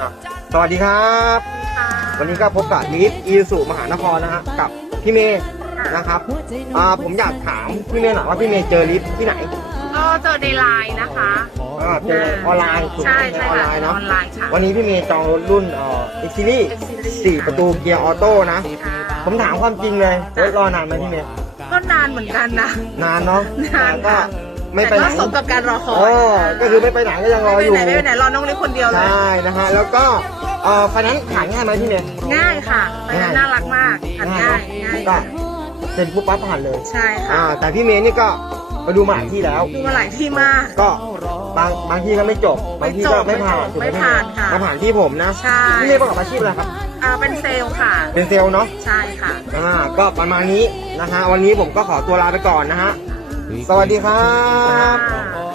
อะสวัสดีครับ วันนี้ก็พบกับลิฟอีสุมหานครนะฮะกับพี่เมย์นะครับอ่าผมอยากถามพี่เมย์หน่อยว่าพี่เมย์เจอลิฟที่ไหนก็เจอในไลน์นะคะ อ่าเจอออนไลน์ถูกไหใช่มใช่ออนค่ะไลน์เนาะออนไลน์ค่ะ วันนี้พี่เมย์จองรถรุ่นเอ่อเอ็กซิลี่ X-Series สี่ประตูเกียร์ออโต้นะ ค่ะผมถามความจริงเลยรถรอนานไหมพี่เมย์ก็นานเหมือนกันนะ นานเนาะนานก็ค่ะ ไม่ไปแต่ไหน ก็สมกับการรอคอเอยอก็คือไม่ไปไหนก็ยังรอไม่อยู่ไปไหนไม่ไปไหนรอน้องเล็กคนเดียวเลย ใช่นะฮะ แล้วก็เอ่อไฟแนนซ์ขายง่ายไหมพี่เมย์ ง่ายค่ะไปนั้นน่ารักมากทานง่ายง่ายก็เซ็นปุ๊บปั๊บผ่านเลย ใช่ค่ะอ่าแต่พี่เมย์นี่ก็ไปดูมาหลายที่แล้ว ดูมาหลายที่มาก ก็บางบางที่ก็ไม่จบ บางที่ก็ไม่ไม่จบผ่านไม่ผ่านค่ะมาผ่านที่ผมนะใช่ พี่เมย์ประกอบอาชีพอะไรครับ อ่าเป็นเซลล์ค่ะ เป็นเซลล์เนาะ ใช่ค่ะ อ่า ก็ประมาณนี้นะฮะ วันนี้ผมก็ขอตัวลาไปก่อนนะฮะ สวัสดีครับ